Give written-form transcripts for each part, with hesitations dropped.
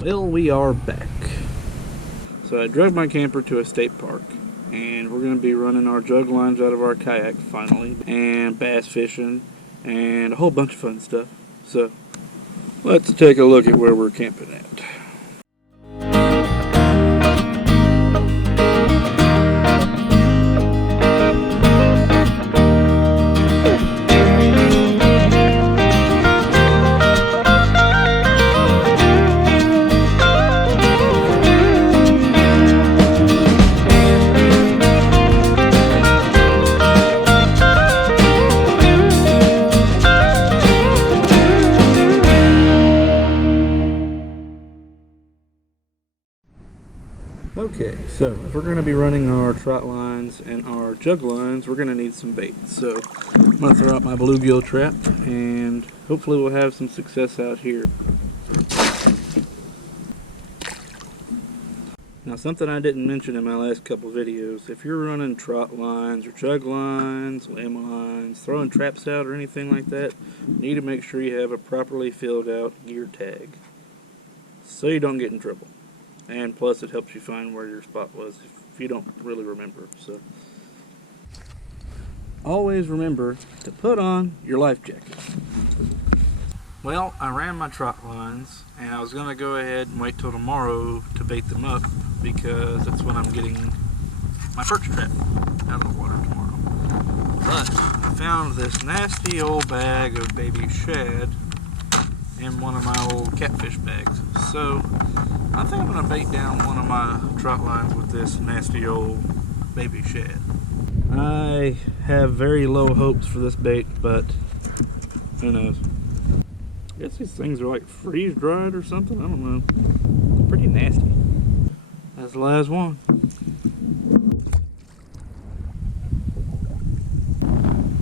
Well, we are back. So I drove my camper to a state park, and we're going to be running our jug lines out of our kayak finally, and bass fishing, and a whole bunch of fun stuff. So let's take a look at where we're camping at. Okay, so if we're going to be running our Trotlines and our Juglines, we're going to need some bait. So I'm going to throw out my bluegill trap, and hopefully we'll have some success out here. Now, something I didn't mention in my last couple videos, if you're running Trotlines or Juglines, limb lines, throwing traps out or anything like that, you need to make sure you have a properly filled out gear tag so you don't get in trouble. And plus it helps you find where your spot was if you don't really remember. So always remember to put on your life jacket. Well, I ran my trot lines and I was going to go ahead and wait till tomorrow to bait them up because that's when I'm getting my perch trap out of the water tomorrow. But I found this nasty old bag of baby shad in one of my old catfish bags. So I think I'm going to bait down one of my trot lines with this nasty old baby shad. I have very low hopes for this bait, but who knows. I guess these things are like freeze dried or something. I don't know. They're pretty nasty. That's the last one.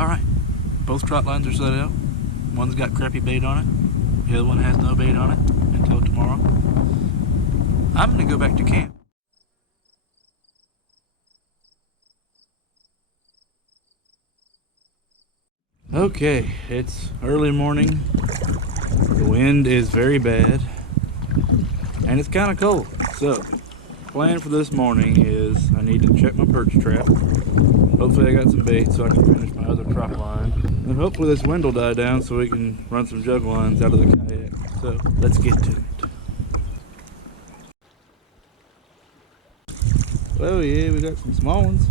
Alright, both trot lines are set out. One's got crappy bait on it. The other one has no bait on it until tomorrow. I'm going to go back to camp. Okay, it's early morning. The wind is very bad. And it's kind of cold. So, plan for this morning is I need to check my perch trap. Hopefully I got some bait so I can finish my other trot line. And hopefully this wind will die down so we can run some jug lines out of the kayak. So, let's get to it. Oh yeah, we got some small ones,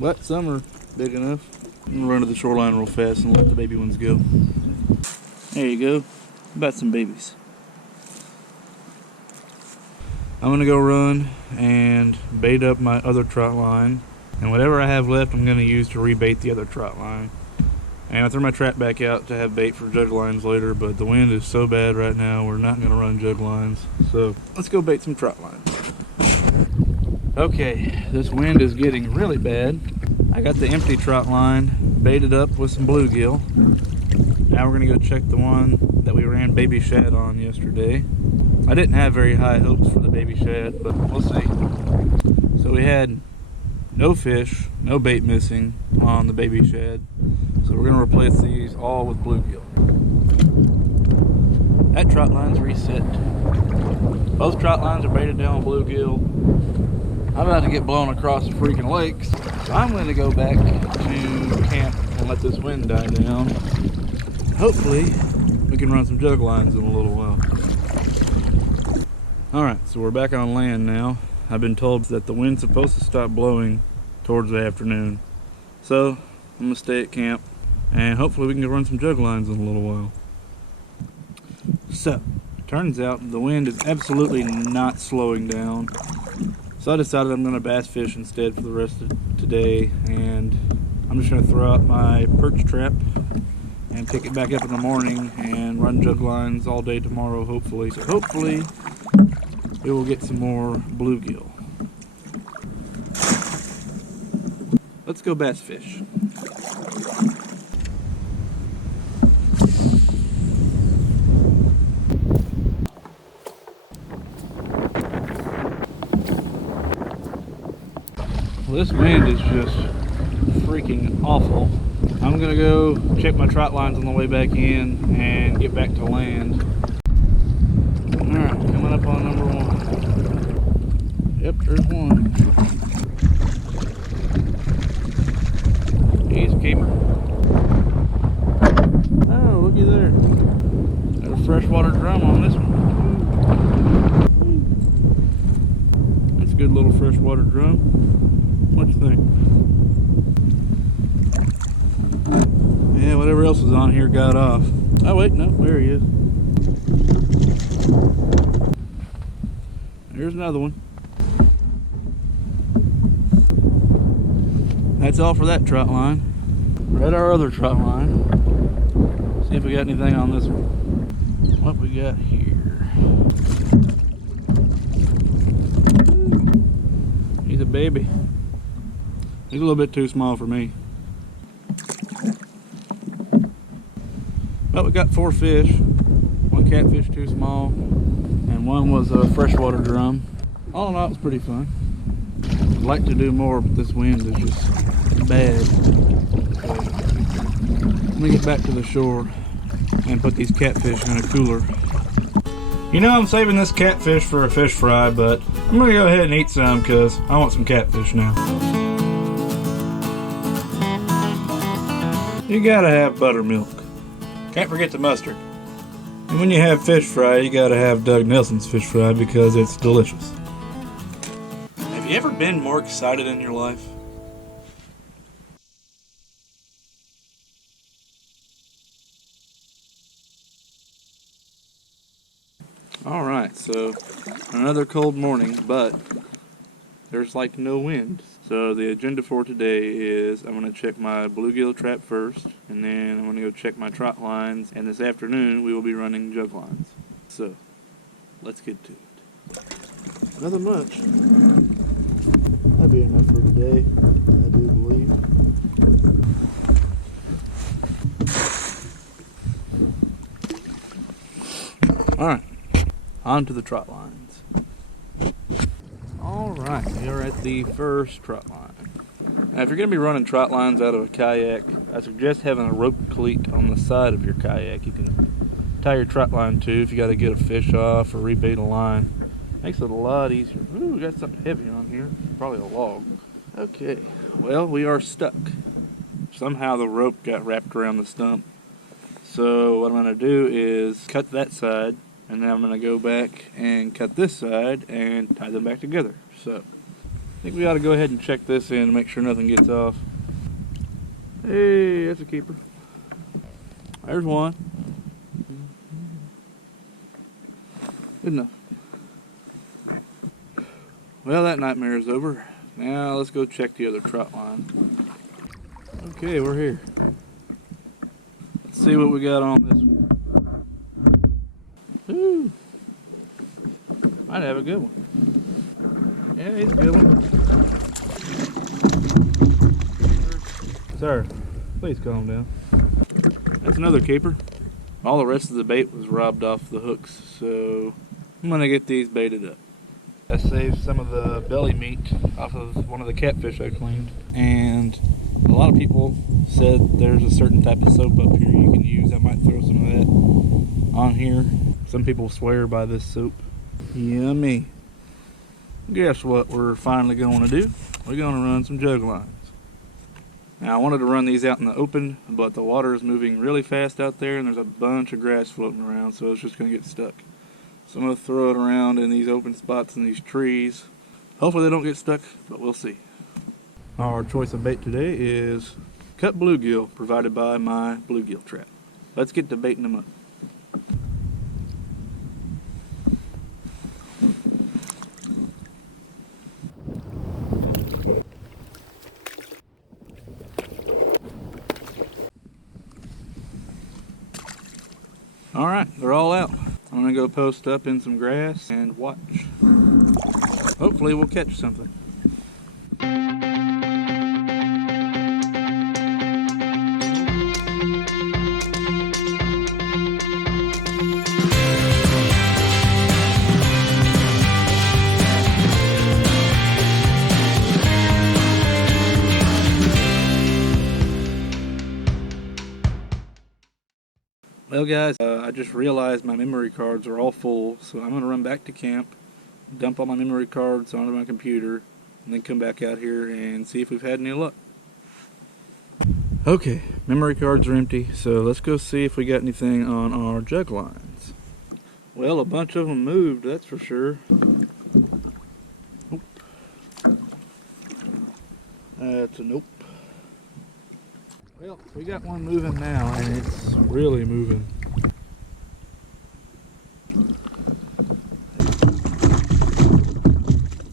but some are big enough. I'm gonna run to the shoreline real fast and let the baby ones go. There you go, about some babies. I'm gonna go run and bait up my other trot line, and whatever I have left I'm gonna use to rebait the other trot line. And I threw my trap back out to have bait for jug lines later, but the wind is so bad right now we're not gonna run jug lines. So let's go bait some trot lines. Okay, this wind is getting really bad. I got the empty trot line baited up with some bluegill. Now we're gonna go check the one that we ran baby shad on yesterday. I didn't have very high hopes for the baby shad, but we'll see. So we had no fish, no bait missing on the baby shad. So we're gonna replace these all with bluegill. That trot line's reset. Both trot lines are baited down with bluegill. I'm about to get blown across the freaking lakes, so I'm going to go back to camp and let this wind die down. Hopefully, we can run some jug lines in a little while. Alright, so we're back on land now. I've been told that the wind's supposed to stop blowing towards the afternoon. So, I'm going to stay at camp, and hopefully we can go run some jug lines in a little while. So, turns out the wind is absolutely not slowing down. So I decided I'm going to bass fish instead for the rest of today, and I'm just going to throw out my perch trap and pick it back up in the morning and run jug lines all day tomorrow, hopefully. So hopefully we will get some more bluegill. Let's go bass fish. Well, this wind is just freaking awful. I'm gonna go check my trot lines on the way back in and get back to land. Alright, coming up on little freshwater drum. What you think? Yeah, whatever else was on here got off. Oh wait, no, there he is. Here's another one. That's all for that trot line. We're at our other trot line. See if we got anything on this one. What we got here? He's a baby. He's a little bit too small for me. But we got 4 fish. 1 catfish too small, and 1 was a freshwater drum. All in all, it's pretty fun. I'd like to do more, but this wind is just bad. So, let me get back to the shore and put these catfish in a cooler. You know, I'm saving this catfish for a fish fry, but I'm gonna go ahead and eat some because I want some catfish now. You gotta have buttermilk. Can't forget the mustard. And when you have fish fry, you gotta have Doug Nelson's fish fry because it's delicious. Have you ever been more excited in your life? Alright, so another cold morning, but there's like no wind. So the agenda for today is I'm going to check my bluegill trap first, and then I'm going to go check my trot lines, and this afternoon we will be running Juglines. So, let's get to it. Nothing much. That'd be enough for today, I do believe. Alright, on to the trot lines. Alright, we are at the first trot line. Now, if you're going to be running trot lines out of a kayak, I suggest having a rope cleat on the side of your kayak. You can tie your trot line to if you got to get a fish off or rebait a line. Makes it a lot easier. Ooh, we got something heavy on here. Probably a log. Okay, well, we are stuck. Somehow the rope got wrapped around the stump. So what I'm going to do is cut that side, and then I'm going to go back and cut this side and tie them back together. So I think we ought to go ahead and check this in and make sure nothing gets off. Hey, that's a keeper. There's one. Good enough. Well, that nightmare is over. Now let's go check the other trot line. Okay, we're here. Let's see what we got on this one. Ooh. Might have a good one. Yeah, he's a good one. Sir, please calm down. That's another keeper. All the rest of the bait was robbed off the hooks, so I'm gonna get these baited up. I saved some of the belly meat off of one of the catfish I cleaned, and a lot of people said there's a certain type of soap up here you can use. I might throw some of that on here. Some people swear by this soap. Yummy. Guess what we're finally going to do? We're going to run some Juglines. Now, I wanted to run these out in the open, but the water is moving really fast out there, and there's a bunch of grass floating around, so it's just going to get stuck. So I'm going to throw it around in these open spots in these trees. Hopefully they don't get stuck, but we'll see. Our choice of bait today is cut bluegill, provided by my bluegill trap. Let's get to baiting them up. Alright, they're all out. I'm going to go post up in some grass and watch. Hopefully we'll catch something. Well guys, I just realized my memory cards are all full, so I'm going to run back to camp, dump all my memory cards onto my computer, and then come back out here and see if we've had any luck. Okay, memory cards are empty, so let's go see if we got anything on our Juglines. Well, a bunch of them moved, that's for sure. Oh, that's a nope. Well, we got one moving now, and it's really moving.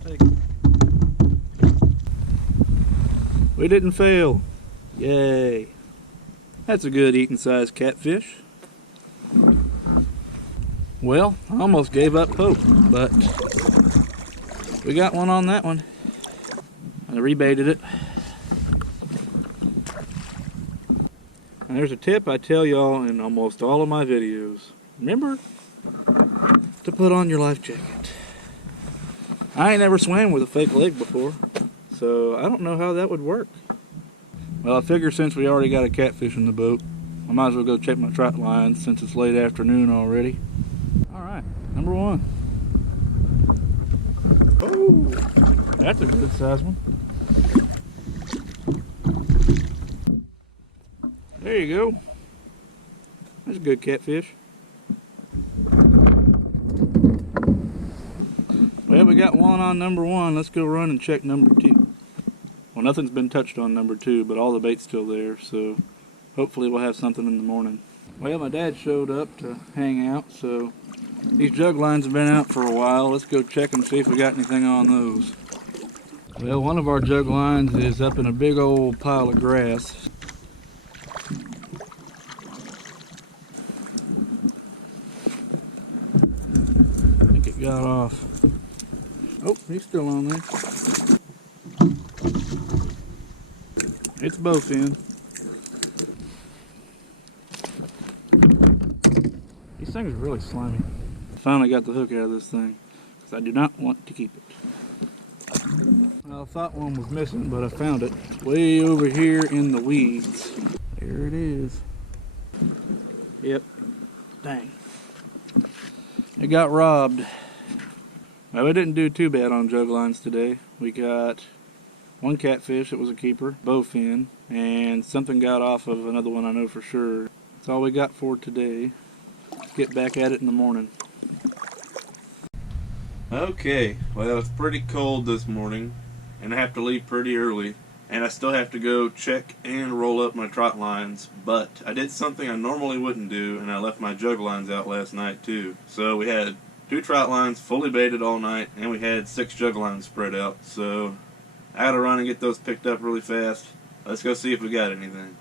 Take it. We didn't fail. Yay. That's a good eating size catfish. Well, I almost gave up hope, but we got one on that one. I rebaited it. And there's a tip I tell y'all in almost all of my videos. Remember to put on your life jacket. I ain't never swam with a fake leg before, so I don't know how that would work. Well, I figure since we already got a catfish in the boat, I might as well go check my trot lines since it's late afternoon already. Alright, number one. Oh, that's a good size one. There you go. That's a good catfish. Well, we got one on number one. Let's go run and check number two. Well, nothing's been touched on number two, but all the bait's still there, so hopefully we'll have something in the morning. Well, my dad showed up to hang out, so these jug lines have been out for a while. Let's go check them, see if we got anything on those. Well, one of our jug lines is up in a big old pile of grass. I think it got off. Oh, he's still on there. It's bowfin. These things are really slimy. I finally got the hook out of this thing because I do not want to keep it. Well, I thought one was missing, but I found it. It's way over here in the weeds. There it is. Yep. Dang. It got robbed. Well, we didn't do too bad on jug lines today. We got one catfish that was a keeper, bowfin, and something got off of another one I know for sure. That's all we got for today. Let's get back at it in the morning. Okay, well, it's pretty cold this morning, and I have to leave pretty early, and I still have to go check and roll up my trot lines, but I did something I normally wouldn't do, and I left my jug lines out last night too. So we had 2 trot lines fully baited all night, and we had 6 jug lines spread out, so I gotta run and get those picked up really fast. Let's go see if we got anything.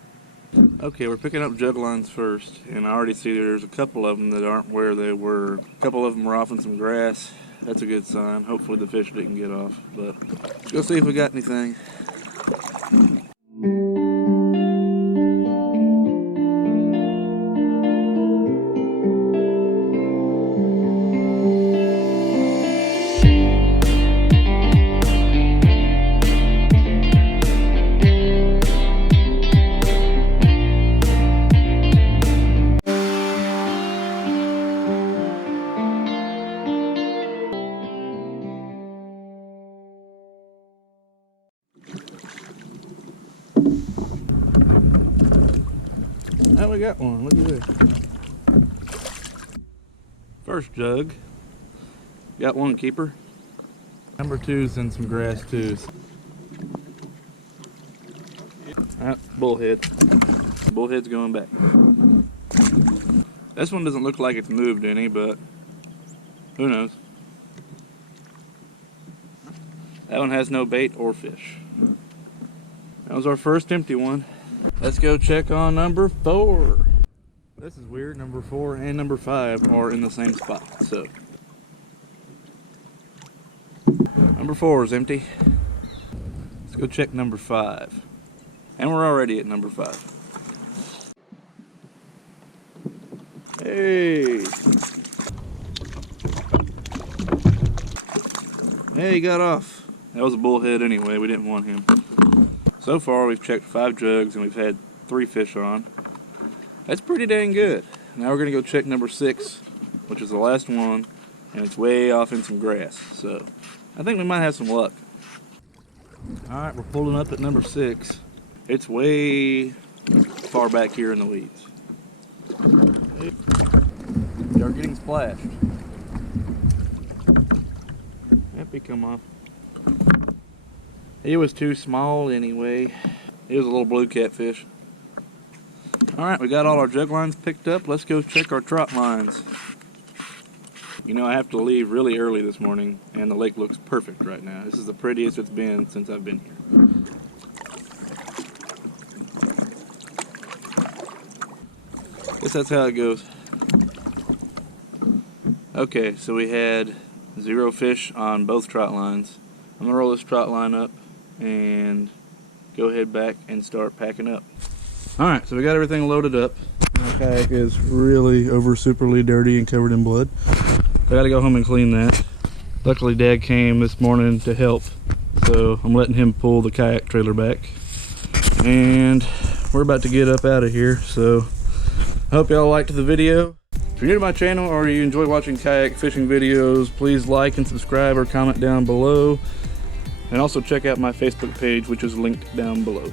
Okay, we're picking up jug lines first, and I already see there's a couple of them that aren't where they were. A couple of them were off in some grass. That's a good sign. Hopefully the fish didn't get off, but let's go see if we got anything. Now we got one. Look at this. First jug. Got one keeper. Number two's in some grass too. Bullhead. Bullhead's going back. This one doesn't look like it's moved any, but who knows? That one has no bait or fish. That was our first empty one. Let's go check on number 4. This is weird. Number 4 and number 5 are in the same spot. So number 4 is empty. Let's go check number 5. And we're already at number 5. Hey! Hey, he got off. That was a bullhead anyway. We didn't want him. So far we've checked 5 jugs and we've had 3 fish on. That's pretty dang good. Now we're going to go check number 6, which is the last one, and it's way off in some grass. So I think we might have some luck. Alright, we're pulling up at number 6. It's way far back here in the weeds. We are getting splashed. Yep, he come off. He was too small anyway. He was a little blue catfish. Alright, we got all our jug lines picked up. Let's go check our trot lines. You know, I have to leave really early this morning, and the lake looks perfect right now. This is the prettiest it's been since I've been here. Guess that's how it goes. Okay, so we had 0 fish on both trot lines. I'm gonna roll this trot line up and go head back and start packing up. Alright, so we got everything loaded up. My kayak is really over superly dirty and covered in blood. I gotta go home and clean that. Luckily Dad came this morning to help, so I'm letting him pull the kayak trailer back. And we're about to get up out of here, so I hope y'all liked the video. If you're new to my channel or you enjoy watching kayak fishing videos, please like and subscribe or comment down below. And also check out my Facebook page, which is linked down below.